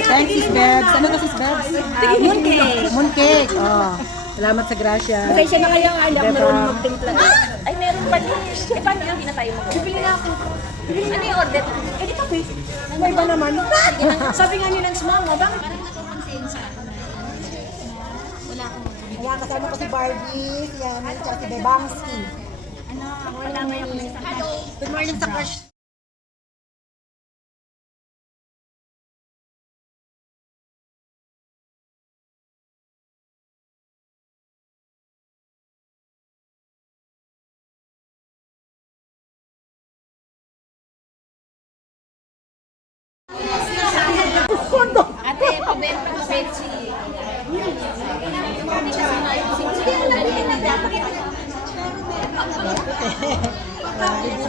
Thanks, Sis Bebs. Ano to, Sis Bebs? Mooncake. Mooncake. Oh. Salamat sa grasya. Pasensya na kayo, hindi ako Beba. marunong magtimpla. Ay, meron pa din. Eh, paano yung hindi na tayo mag- Bibili na ako. Ano yung order? Eh, di kape. May iba naman. Sabi nga nilang sumama, bakit? Ayan, kasama ko si Barbie, si Yami, at si Bebangski. Wala mo yung Good morning sa crush. Ate, pabenta ko Betsy. Barbie,